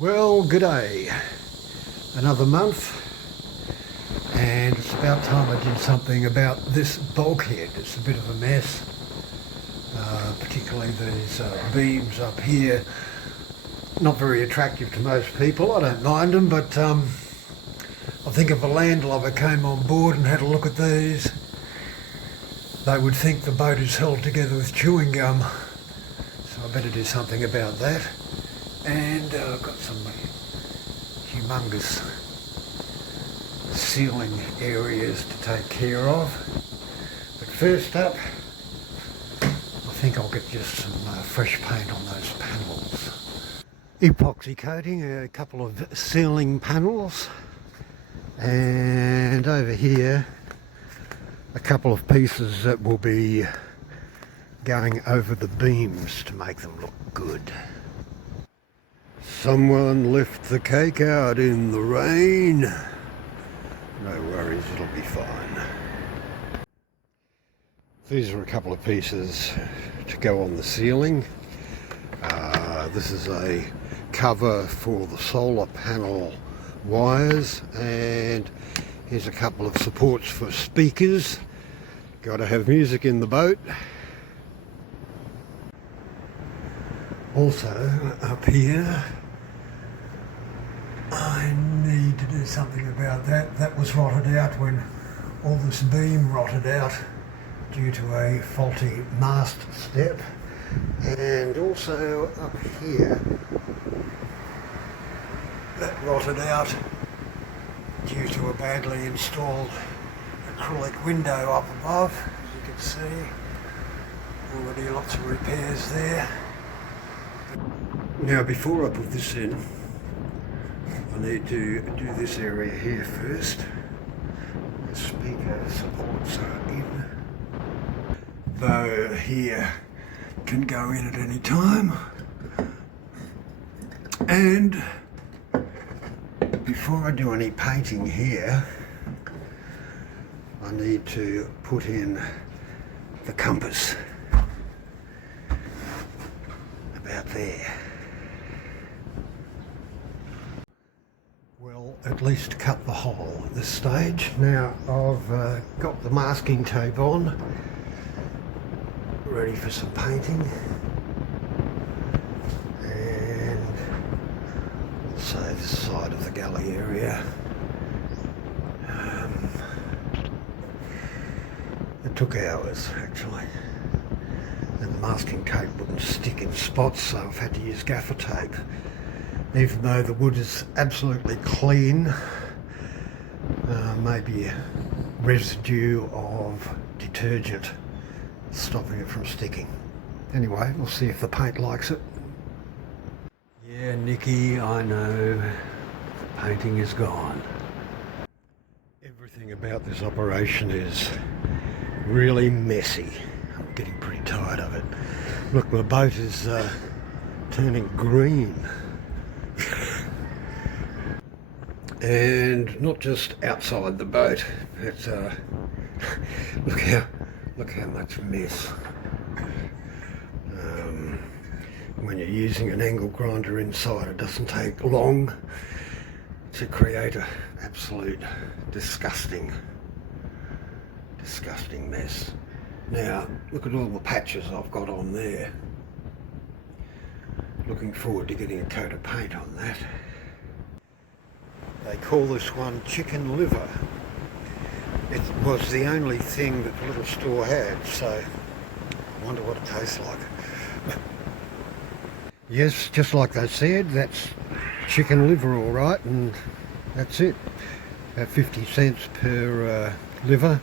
Well, g'day. Another month, and it's about time I did something about this bulkhead. It's a bit of a mess, particularly these beams up here. Not very attractive to most people. I don't mind them, but I think if a landlubber came on board and had a look at these, they would think the boat is held together with chewing gum. So I better do something about that. And I've got some humongous ceiling areas to take care of. But first up, I think I'll get just some fresh paint on those panels. Epoxy coating a couple of ceiling panels, and over here a couple of pieces that will be going over the beams to make them look good. Someone left the cake out in the rain. No worries, it'll be fine. These are a couple of pieces to go on the ceiling. This is a cover for the solar panel wires, and here's a couple of supports for speakers. Got to have music in the boat. Also up here, I need to do something about that. That was rotted out when all this beam rotted out due to a faulty mast step. And also up here, that rotted out due to a badly installed acrylic window up above. As you can see, already lots of repairs there. Now before I put this in, I need to do this area here first. The speaker supports are in. Though here can go in at any time. And before I do any painting here, I need to put in the compass about there. Well, at least cut the hole at this stage. Now I've got the masking tape on, ready for some painting, and also this side of the galley area. It took hours actually, and the masking tape wouldn't stick in spots, so I've had to use gaffer tape. Even though the wood is absolutely clean, maybe a residue of detergent stopping it from sticking. Anyway, we'll see if the paint likes it. Yeah, Nikki, I know, the painting is gone. Everything about this operation is really messy. I'm getting pretty tired of it. Look, my boat is turning green. And not just outside the boat, but look how much mess. When you're using an angle grinder inside, it doesn't take long to create an absolute disgusting mess. Now look at all the patches I've got on there. Looking forward to getting a coat of paint on that. They call this one chicken liver. It was the only thing that the little store had, so I wonder what it tastes like. Yes, just like they said, that's chicken liver all right, and that's it. About 50 cents per liver,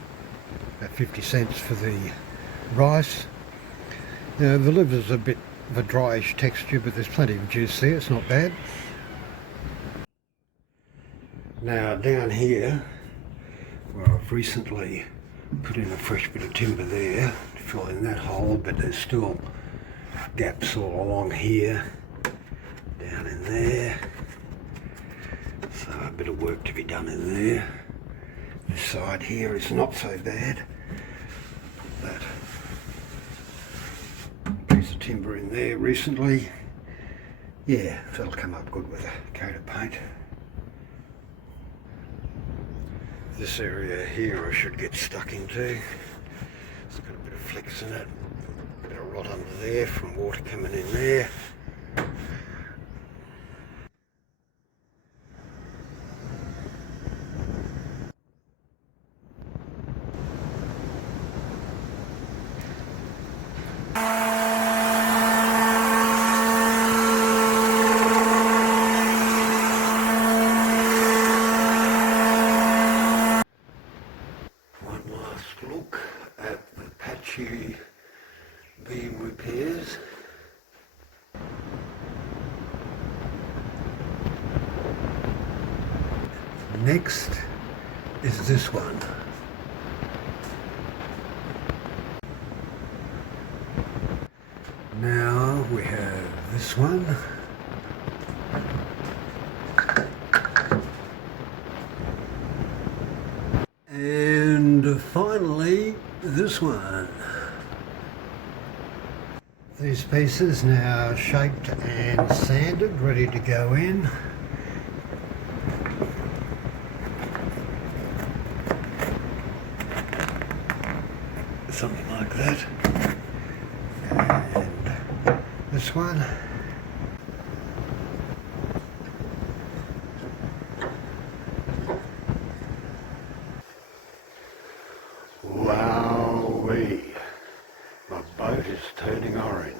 about 50 cents for the rice. Now, the liver's a bit of a dryish texture, but there's plenty of juice there, it's not bad. Now down here, where I've recently put in a fresh bit of timber there to fill in that hole, but there's still gaps all along here, down in there, so a bit of work to be done in there. This side here is not so bad. That piece of timber in there recently, Yeah, that'll come up good with a coat of paint. This area here I should get stuck into. It's got a bit of flex in it, a bit of rot under there from water coming in there. Look at the patchy beam repairs. Next is this one. Now we have this one. And finally, this one. These pieces now shaped and sanded, ready to go in. Something like that. And this one. Wowee! My boat is turning orange.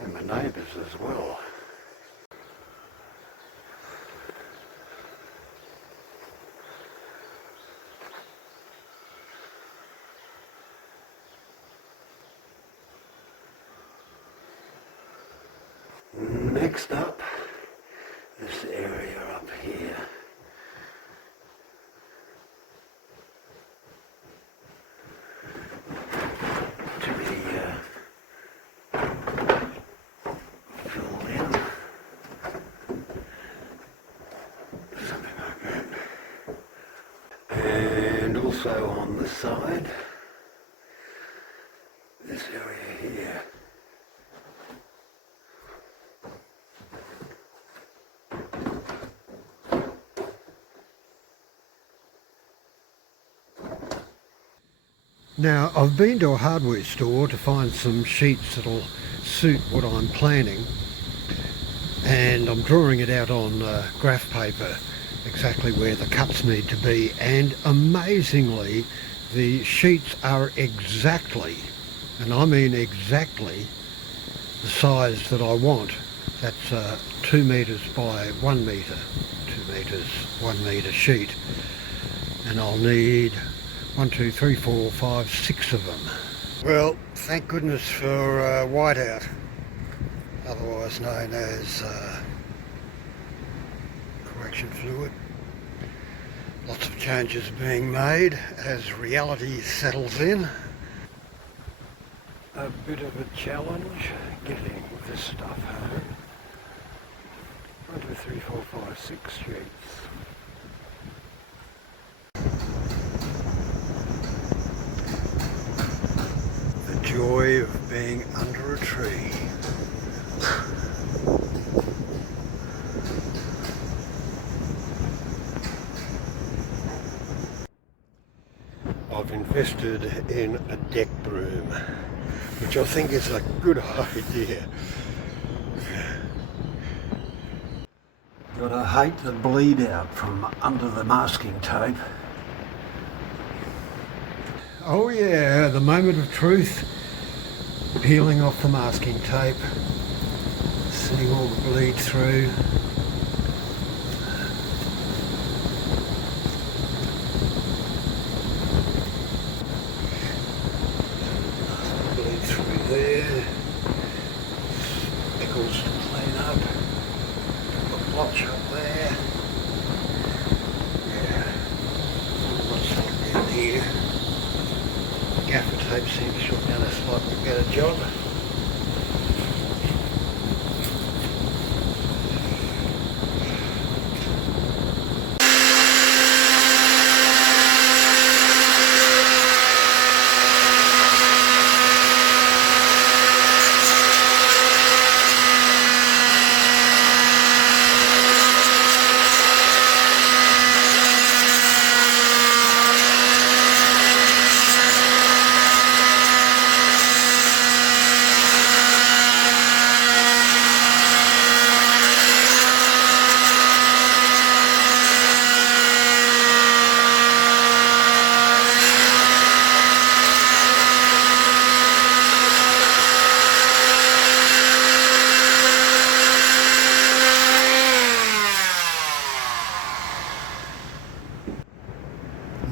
And my neighbours as well. Next up, this area up here. To be filled in. Something like that. And also on this side, this area here. Now, I've been to a hardware store to find some sheets that'll suit what I'm planning, and I'm drawing it out on graph paper exactly where the cuts need to be, and amazingly the sheets are exactly, and I mean exactly, the size that I want. That's 2 metres by 1 metre, 2 metres, 1 metre sheet, and I'll need 1, 2, 3, 4, 5, 6 of them. Well, thank goodness for whiteout, otherwise known as correction fluid. Lots of changes being made as reality settles in. A bit of a challenge getting this stuff home. 1, 2, 3, 4, 5, 6 sheets. Joy of being under a tree. I've invested in a deck broom, which I think is a good idea. Gotta hate the bleed out from under the masking tape. Oh yeah, the moment of truth. Peeling off the masking tape, seeing all the bleed through. Bleed through there. Speckles to clean up. Got a blotch up there. Yeah. What's down here? Gaffer tape seems to have done a slightly better job.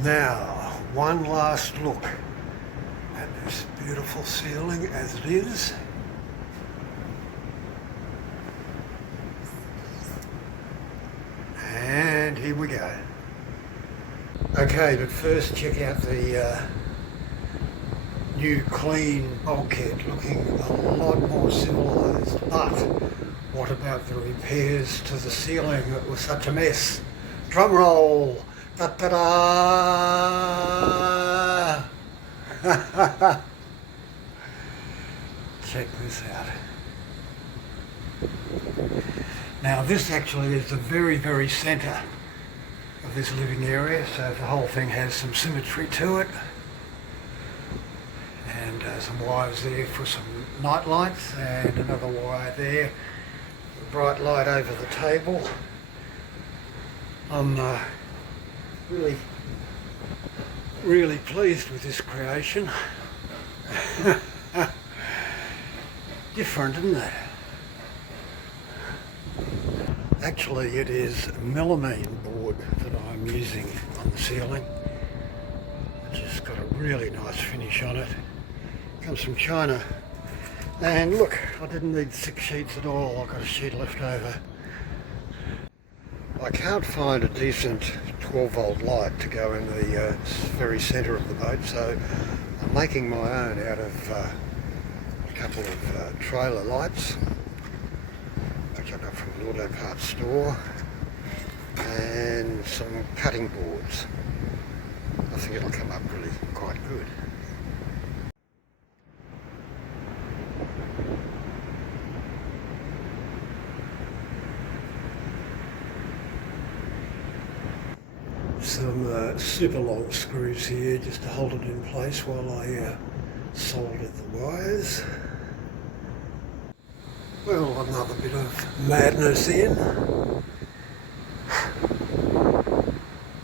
Now, one last look at this beautiful ceiling as it is. And here we go. Okay, but first check out the new clean bulkhead, looking a lot more civilised. But what about the repairs to the ceiling that was such a mess? Drum roll! Da-da-da! Check this out. Now this actually is the very, very centre of this living area, so the whole thing has some symmetry to it. And some wires there for some night lights, and another wire there, a bright light over the table. I'm really pleased with this creation. Different, isn't it? Actually, it is melamine board that I'm using on the ceiling. It's just got a really nice finish on it. Comes from China. And look, I didn't need 6 sheets at all. I've got a sheet left over. I can't find a decent 12-volt light to go in the very centre of the boat, so I'm making my own out of a couple of trailer lights, which I got from an auto parts store, and some cutting boards. I think it'll come up really quite good. Some super long screws here just to hold it in place while I soldered the wires. Well, another bit of madness in.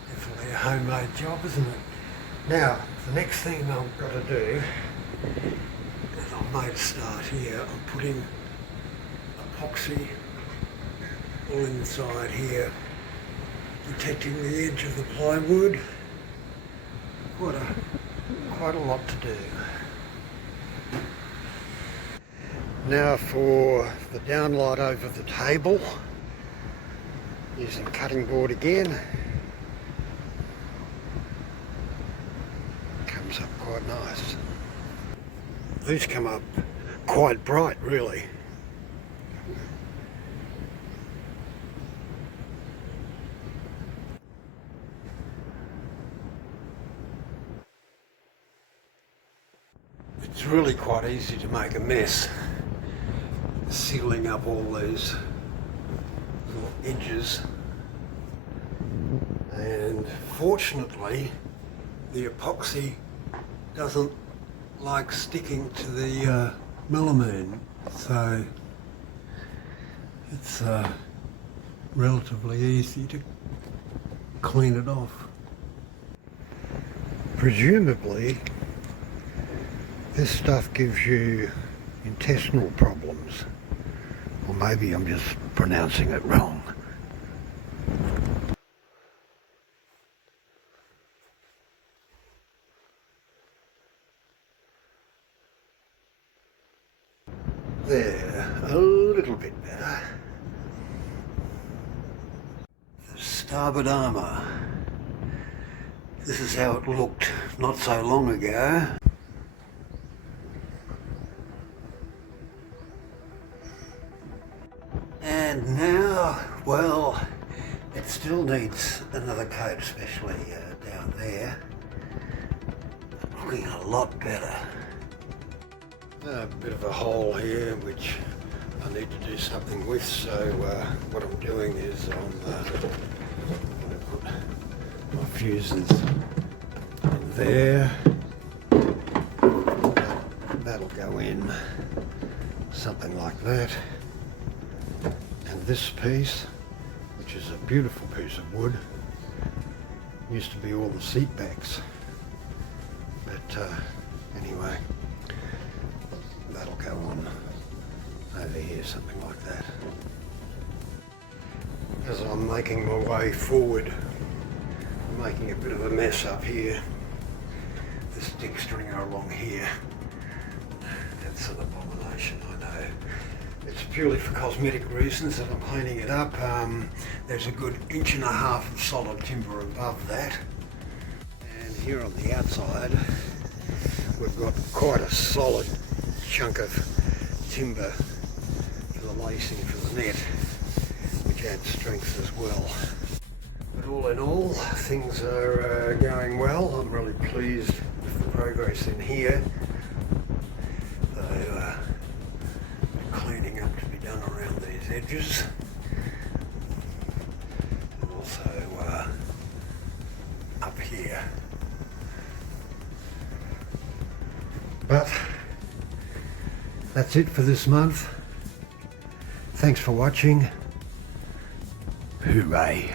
Definitely a homemade job, isn't it? Now, the next thing I've got to do is I've made a start here. I'm putting epoxy all inside here, protecting the edge of the plywood. Quite a lot to do. Now for the downlight over the table, using cutting board again. Comes up quite nice. These come up quite bright, really. It's really quite easy to make a mess, sealing up all these little edges, and fortunately the epoxy doesn't like sticking to the melamine, so it's relatively easy to clean it off. Presumably this stuff gives you intestinal problems, or maybe I'm just pronouncing it wrong. There, a little bit better. The starboard armour. This is how it looked not so long ago. And now, well, it still needs another coat, especially down there. Looking a lot better. A bit of a hole here, which I need to do something with, so what I'm doing is I'm going to put my fuses in there. That'll go in, something like that. And this piece, which is a beautiful piece of wood, used to be all the seat backs. But anyway, that'll go on over here, something like that. As I'm making my way forward, I making a bit of a mess up here. The stick string along here. That's an abomination, I know. It's purely for cosmetic reasons that I'm cleaning it up. There's a good 1.5 inches of solid timber above that. And here on the outside, we've got quite a solid chunk of timber for the lacing for the net, which adds strength as well. But all in all, things are going well. I'm really pleased with the progress in here. Though cleaning up to be done around these edges. And also up here. But that's it for this month. Thanks for watching. Hooray.